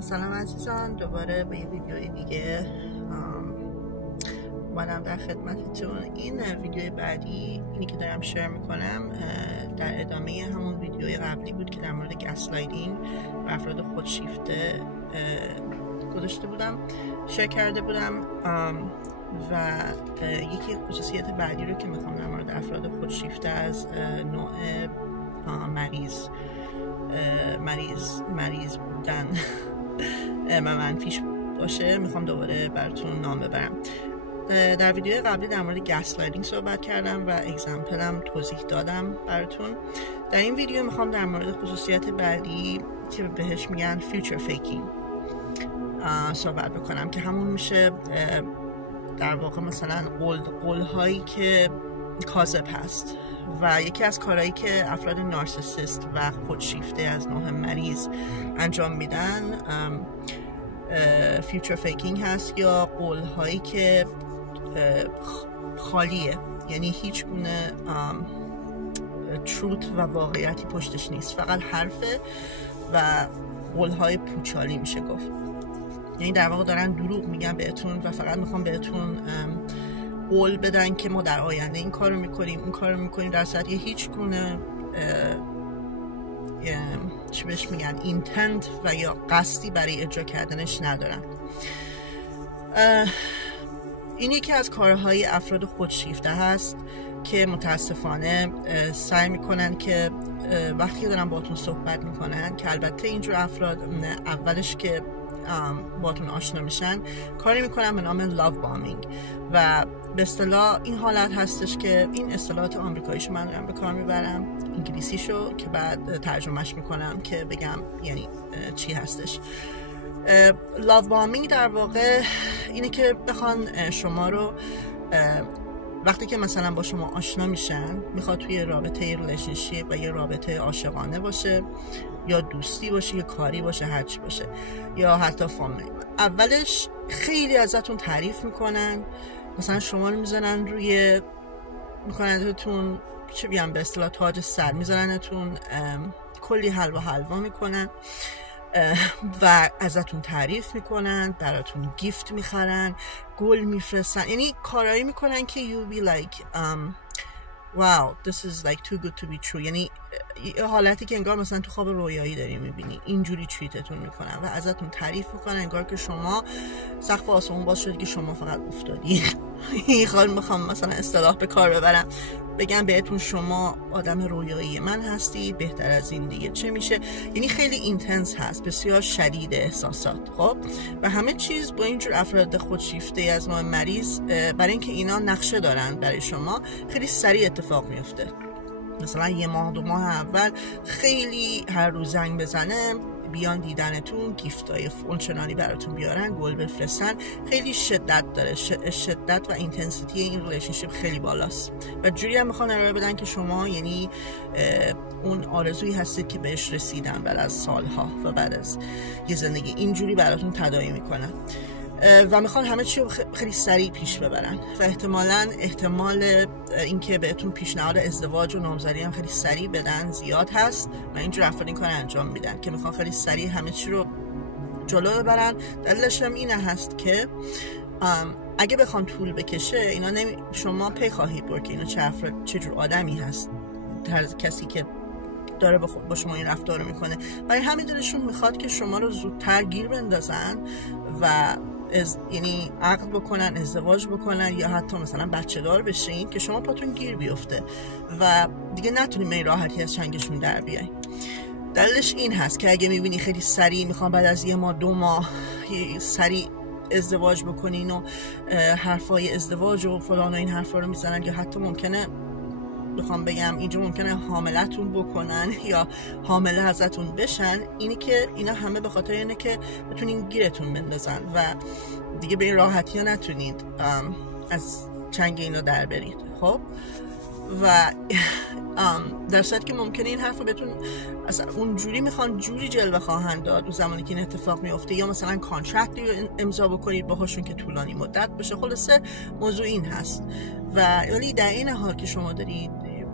سلام عزیزان، دوباره با یه ویدیوی دیگه اومدم در خدمتتون. این ویدیوی بعدی، اینی که دارم شیر میکنم، در ادامه همون ویدیوی قبلی بود که در مورد گسلایتینگ و افراد خودشیفته گذاشته بودم، شیر کرده بودم و یکی خصوصیت بعدی رو که میخوام در مورد افراد خودشیفته از نوع مریض بودن و منفیش باشه میخوام دوباره براتون نام ببرم. در ویدیو قبلی در مورد گسلایتینگ صحبت کردم و اگزمپلم توضیح دادم براتون. در این ویدیو میخوام در مورد خصوصیت بعدی که بهش میگن فیوچر فیکینگ صحبت بکنم، که همون میشه در واقع مثلا قول هایی که کاذب هست و یکی از کارهایی که افراد نارسیسیست و خودشیفته از نوع مریض انجام میدن فیوچر فیکینگ هست، یا قول هایی که خالیه، یعنی هیچ گونه تروت و واقعیتی پشتش نیست، فقط حرفه و قول های پوچالی میشه گفت. یعنی در واقع دارن دروغ میگن بهتون و فقط میخوان بهتون قول بدن که ما در آینده این کارو میکنیم اون کارو میکنیم، در صورتی هیچ گونه چی بهش میگن اینتنت و یا قصدی برای اجرا کردنش ندارن. این یکی از کارهای افراد خودشیفته هست که متاسفانه سعی میکنن که وقتی دارن باهاتون صحبت میکنن، که البته اینجور افراد اولش که باهاتون آشنا میشن کاری میکنن به نام لاو بامینگ و به اصطلاح این حالت هستش که این اصطلاحات آمریکاییشو من دارم به کار میبرم، انگلیسیشو که بعد ترجمهش میکنم که بگم یعنی چی هستش. لاو بامینگ در واقع اینه که بخوان شما رو وقتی که مثلا با شما آشنا میشن، میخواد توی رابطه ریلیشنشیپ و یه رابطه عاشقانه باشه یا دوستی باشه یا کاری باشه، هرچی باشه، یا حتی فامیلی، اولش خیلی ازتون تعریف میکنن، مثلا شما رو میزنن روی میکننتون چه بیان به اصطلاح تاج سر، میزننتون کلی حلوا میکنن و ازتون تعریف میکنن، براتون گیفت میخرن، گل میفرستن، یعنی کارایی میکنن که you be like wow this is like too good to be true، یعنی یه حالتی که انگار مثلا تو خواب رویایی داری میبینی، اینجوری تریتتون میکنن و ازتون تعریف میکنن انگار که شما سقف آسمون باز شد که شما فقط افتادی. میخوام مثلا اصطلاح به کار ببرم، بگم بهتون شما آدم رویایی من هستید، بهتر از این دیگه چه میشه، یعنی خیلی اینتنس هست، بسیار شدید احساسات. خب و همه چیز با اینجور افراد خودشیفته از نوع مریض، برای اینکه اینا نقشه دارن برای شما، خیلی سریع اتفاق میفته. مثلا یه ماه دو ماه اول خیلی هر روز زنگ بزنه، بیان دیدنتون، گیفتای فونچنالی براتون بیارن، گل بفرستن، خیلی شدت داره، شدت و اینتنسیتی این ریلیشنشیپ خیلی بالاست و جوری هم میخوان ارائه بدن که شما یعنی اون آرزویی هستید که بهش رسیدن بعد از سالها و بعد از یه زندگی، اینجوری براتون تداعی میکنن و میخوان همه چی رو خیلی سریع پیش ببرن و احتمال اینکه بهتون پیشنهاد ازدواج و نامزدی هم خیلی سریع بدن زیاد هست و اینجور افراد این کار انجام میدن که میخوان خیلی سریع همه چی رو جلو ببرن. دلیلش هم اینه هست که اگه بخوان طول بکشه، اینا شما پی خواهید برد که اینا چه جور آدمی هست، کسی که داره با شما این رفتار رو میکنه. برای همین دلشون میخواد که شما رو زودتر گیر بندازن و یعنی عقد بکنن، ازدواج بکنن یا حتی مثلا بچه دار بشین که شما پاتون گیر بیفته و دیگه نتونید به این راحتی از چنگشون در بیاین. دلیلش این هست که اگه میبینی خیلی سریع میخوان بعد از 1 ماه 2 ماه سریع ازدواج بکنین و حرفای ازدواج و فلان و این حرفا رو میزنن، یا حتی ممکنه بخوام بگم اینجا ممکنه حاملتون بکنن یا حامله ازتون بشن، اینی که اینا همه به خاطر اینه که بتونین گیرتون بندازن و دیگه به این راحتی ها نتونید از چنگ اینا در برید. خب و در صورتی که ممکنه این حرف رو بهتون اصلا اونجوری میخوان جوری جلوه خواهند داد اون زمانی که این اتفاق میفته، یا مثلا کانترکتی رو امضا بکنید باهاشون که طولانی مدت بشه. خلاصه موضوع این هست و ولی در این حال که شما دارید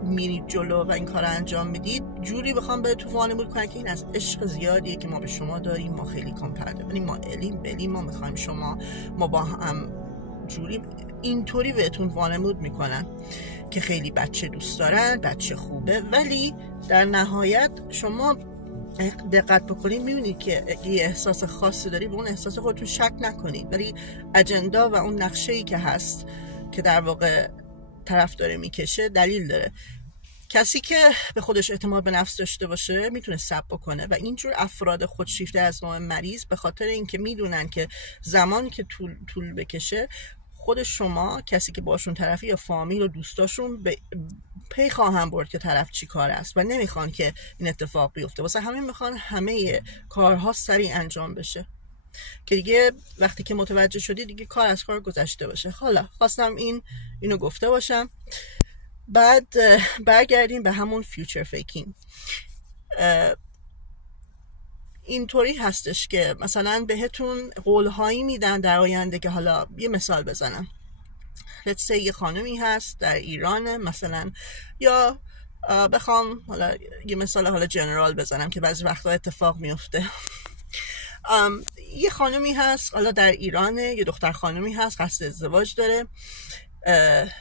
میرید جلو و این کار انجام میدید جوری بخوام بهتون وانمود کنن که این از عشق زیادیه که ما به شما داریم، ما خیلی کامپتیبلیم، ما الیم ما میخوایم شما، ما با هم جوری اینطوری بهتون وانمود میکنن که خیلی بچه دوست دارن، بچه خوبه. ولی در نهایت شما دقت بکنید میبینید که یه احساس خاصی داری، به اون احساس خودتون شک نکنید، ولی اجندا و اون نقشه‌ای که هست که در واقع طرف داره میکشه دلیل داره. کسی که به خودش اعتماد به نفس داشته باشه میتونه صبر بکنه و اینجور افراد خودشیفته از نوع مریض به خاطر اینکه میدونن که زمانی که طول بکشه خود شما کسی که باشون طرفی یا فامیل و دوستاشون پی خواهن برد که طرف چی کار است و نمیخوان که این اتفاق بیفته. واسه همین میخوان همه کارها سریع انجام بشه که دیگه وقتی که متوجه شدی دیگه کار از کار گذشته باشه. حالا خواستم اینو گفته باشم. بعد برگردیم به همون فیوچر فیکینگ. اینطوری هستش که مثلا بهتون قولهایی میدن در آینده که حالا یه مثال بزنم، let's say یه خانمی هست در ایران مثلا، یا بخوام حالا یه مثال حالا جنرال بزنم که بعضی وقتا اتفاق میفته. یه خانمی هست حالا در ایرانه، یه دختر خانمی هست قصد ازدواج داره.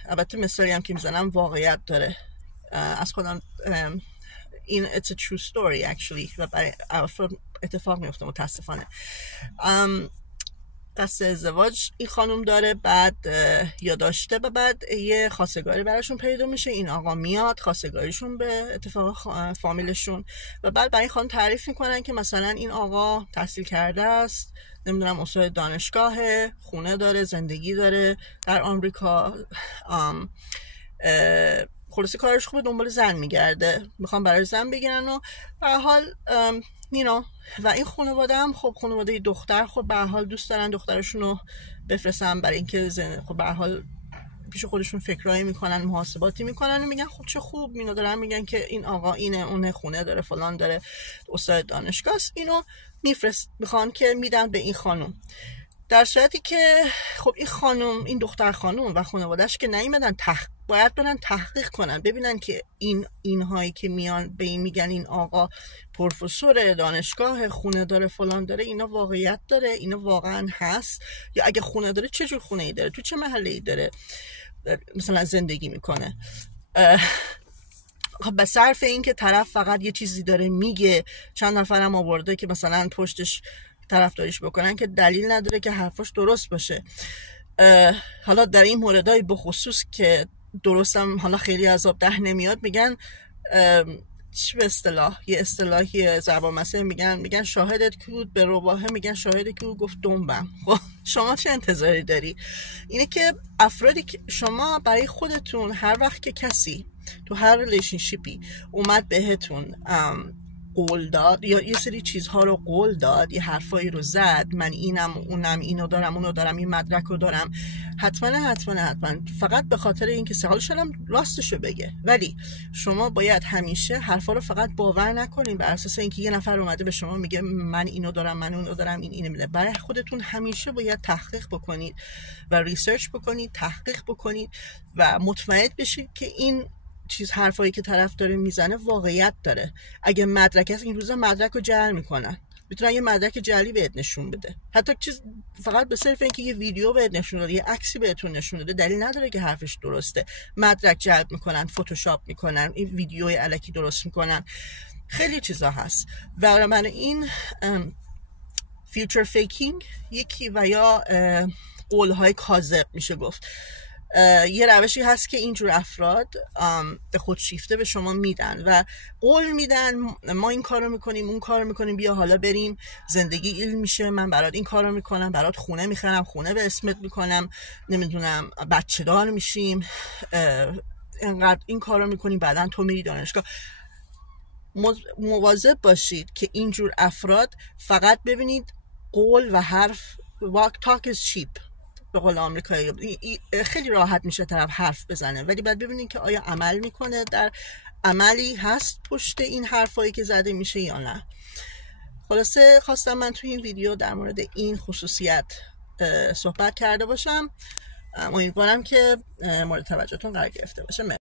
البته مثالی هم که میزنم واقعیت داره، از خودم این it's a true story actually و برای اتفاق میفته متاسفانه. قصد ازدواج این خانم داره، بعد یا داشته و بعد یه خواستگاری براشون پیدا میشه. این آقا میاد خواستگاریشون به اتفاق فامیلشون و بعد برای این خانم تعریف میکنن که مثلا این آقا تحصیل کرده است، نمیدونم استاد دانشگاه، خونه داره، زندگی داره در آمریکا، خلاصی کارش خوبه، دنبال زن میگرده، میخوام برای زن بگیرن و به هر حال و این خانواده هم خب خانواده دختر خب به هر حال دوست دارن دخترشون رو بفرستن برای اینکه خب به هر حال پیش خودشون فکرایی میکنن، محاسباتی میکنن و میگن خب چه خوب، اینو دارن میگن که این آقا اینه، اون خونه داره، فلان داره، استاد دانشگاه است، اینو میخوان که میدن به این خانم. در صورتی که خب این خانم، این دختر خانم و خانواده‌اش که نیومدن باید برن تحقیق کنن، ببینن که اینهایی که میان به این میگن این آقا پروفسور دانشگاه، خونه داره، فلان داره، اینا واقعیت داره، اینا واقعا هست، یا اگه خونه داره چه جور خونه ای داره، تو چه محله ای داره مثلا زندگی میکنه. خب به صرف این که طرف فقط یه چیزی داره میگه، چند نفرم آورده که مثلا پشتش طرفداریش بکنن که دلیل نداره که حرفاش درست باشه. حالا در این موردهای بخصوص که درستم حالا خیلی عذاب ده نمیاد، میگن چی به اصطلاح، یه اصطلاحی ضرب المثل میگن شاهدت که بود به روباهه میگن شاهدت که بود گفت دنبم. خب شما چه انتظاری داری؟ اینه که افرادی که شما برای خودتون هر وقت که کسی تو هر ریلیشنشیپی اومد بهتون قول داد یا یه سری چیزها رو قول داد، یه حرفایی رو زد، من اینم اونم، اینو دارم اونو دارم، این مدرک رو دارم، حتما فقط به خاطر اینکه سوالش هم راستشو بگه. ولی شما باید همیشه حرفا رو فقط باور نکنین بر اساس اینکه یه نفر اومده به شما میگه من اینو دارم، من اونو دارم، اینو میده. برای خودتون همیشه باید تحقیق بکنید و ریسرچ بکنید، تحقیق بکنید و مطمئن بشید که این حرفایی که طرف داره میزنه واقعیت داره. اگه مدرک هست، این روزا مدرک رو جعل میکنن، میتونن یه مدرک جعلی بهت نشون بده، حتی فقط به صرف اینکه یه ویدیو بهت نشون داده، یه عکسی بهتون نشون داده، دلیل نداره که حرفش درسته. مدرک جلب میکنن، فتوشاپ میکنن، این ویدیوی الکی درست میکنن، خیلی چیزا هست. و من این فیوچر فیکینگ یکی و یا قولهای کاذب میشه گفت، یه روشی هست که اینجور افراد به خودشیفته به شما میدن و قول میدن ما این کارو میکنیم، اون کارو میکنیم، بیا حالا بریم، زندگی ایل میشه، من برات این کارو میکنم، برات خونه میخرم، خونه به اسمت میکنم، نمیدونم بچه دار میشیم، اینقدر این کارو میکنیم، بعدن تو میری دانشگاه. مواظب باشید که اینجور افراد فقط ببینید قول و حرف، talk is cheap به قول آمریکایی، خیلی راحت میشه طرف حرف بزنه، ولی بعد ببینید که آیا عمل میکنه، در عملی هست پشت این حرفایی که زده میشه یا نه. خلاصه خواستم من توی این ویدیو در مورد این خصوصیت صحبت کرده باشم. امیدوارم که مورد توجهتون قرار گرفته باشه.